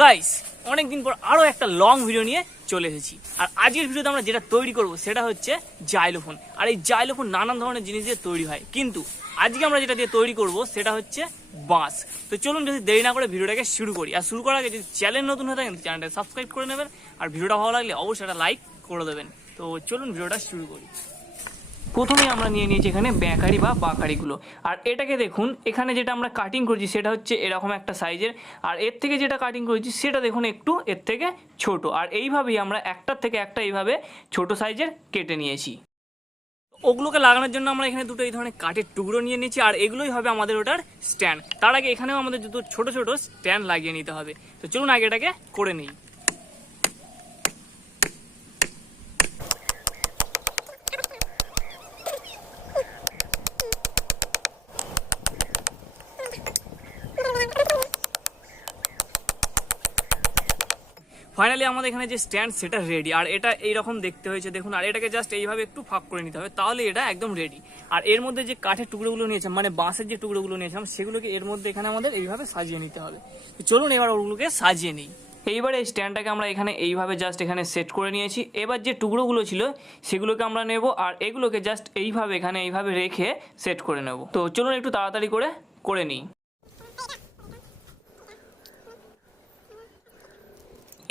Guys অনেকদিন পর আরো একটা লং ভিডিও নিয়ে চলে এসেছি। আর আজকের ভিডিওতে আমরা যেটা তৈরি করব সেটা হচ্ছে জাইলোফোন। আর এই জাইলোফোন নানান ধরনের জিনিস দিয়ে তৈরি হয়, কিন্তু আজকে আমরা যেটা দিয়ে তৈরি করব সেটা হচ্ছে বাঁশ। তো চলুন যদি দেরি না করে ভিডিওটাকে শুরু করি। আর শুরু করার আগে যদি চ্যানেল নতুন হয়ে থাকেন চ্যানেলটা সাবস্ক্রাইব করে নেবেন, আর ভিডিওটা ভালো লাগলে অবশ্যই একটা লাইক করে দেবেন। তো চলুন ভিডিওটা শুরু করি। প্রথমে আমরা নিয়ে নিয়েছি এখানে ব্যাকারি বা বাকারিগুলো। আর এটাকে দেখুন, এখানে যেটা আমরা কাটিং করেছি সেটা হচ্ছে এরকম একটা সাইজের, আর এর থেকে যেটা কাটিং করেছি সেটা দেখুন একটু এর থেকে ছোট। আর এইভাবেই আমরা একটার থেকে একটা এইভাবে ছোট সাইজের কেটে নিয়েছি। ওগুলোকে লাগানোর জন্য আমরা এখানে দুটো এই ধরনের কাঠের টুকরো নিয়ে নিয়েছি, আর এগুলোই হবে আমাদের ওটার স্ট্যান্ড। তার আগে এখানেও আমাদের দুটো ছোট ছোট স্ট্যান্ড লাগিয়ে নিতে হবে। তো চলুন আগে এটাকে করে নিই। ফাইনালি আমাদের এখানে যে স্ট্যান্ড সেটা রেডি। আর এটা এইরকম দেখতে হয়েছে দেখুন, আর এটাকে জাস্ট এইভাবে একটু ফাঁক করে নিতে হবে, তাহলে এটা একদম রেডি। আর এর মধ্যে যে কাঠের টুকরোগুলো নিয়েছিলাম, মানে বাঁশের যে টুকরোগুলো নিয়েছিলাম, সেগুলোকে এর মধ্যে এখানে আমাদের এইভাবে সাজিয়ে নিতে হবে। তো চলুন এবার ওগুলোকে সাজিয়ে নিই। এইবার এই স্ট্যান্ডটাকে আমরা এখানে এইভাবে জাস্ট এখানে সেট করে নিয়েছি। এবার যে টুকরোগুলো ছিল সেগুলোকে আমরা নেব, আর এগুলোকে জাস্ট এইভাবে এখানে এইভাবে রেখে সেট করে নেব। তো চলুন একটু তাড়াতাড়ি করে নিই।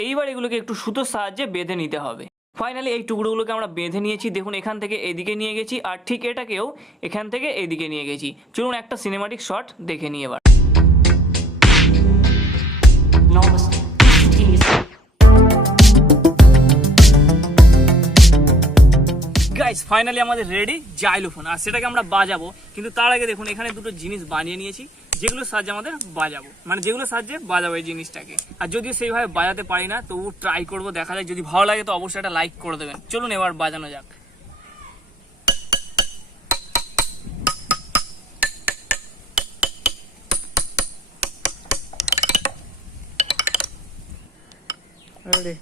এইবার এগুলোকে একটু সুতোর সাহায্যে বেঁধে নিতে হবে। ফাইনালি এই টুকরোগুলোকে আমরা বেঁধে নিয়েছি। দেখুন এখান থেকে এদিকে নিয়ে গেছি, আর ঠিক এটাকেও এখান থেকে এদিকে নিয়ে গেছি। চলুন একটা সিনেমাটিক শট দেখে নিই এবার। গাইস ফাইনালি আমাদের রেডি জাইলোফোন, আর সেটাকে আমরা বাজাবো। কিন্তু তার আগে দেখুন এখানে দুটো জিনিস বানিয়ে নিয়েছি, যেগুলো সাহায্যে আমাদের বাজাবো, মানে যেগুলো সাহায্যে বাজাবো এই জিনিসটাকে। আর যদিও সেইভাবে বাজাতে পারি না, তবু ট্রাই করবো, দেখা যায়। যদি ভালো লাগে তো অবশ্যই একটা লাইক করে দেবেন। চলুন এবার বাজানো যাক। রেডি।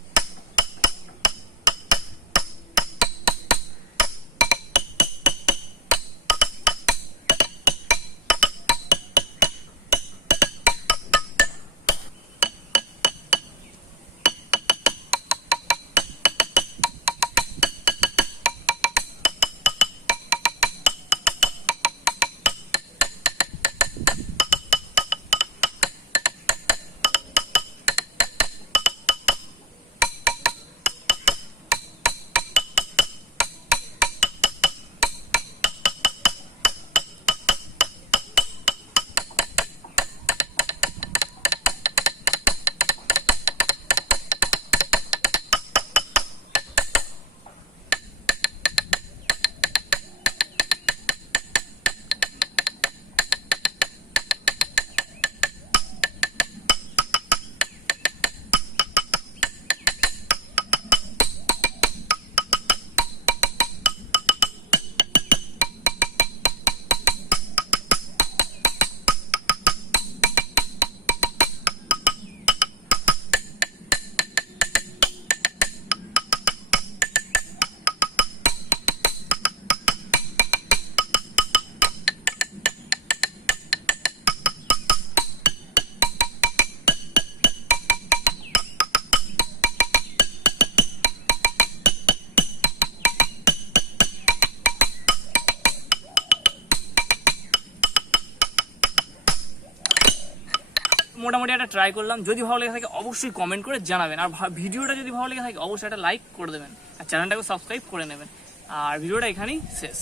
মোটামুটি একটা ট্রাই করলাম। যদি ভালো লেগে থাকে অবশ্যই কমেন্ট করে জানাবেন, আর ভিডিওটা যদি ভালো লেগে থাকে অবশ্যই একটা লাইক করে দেবেন, আর চ্যানেলটাকে সাবস্ক্রাইব করে নেবেন। আর ভিডিওটা এখানেই শেষ।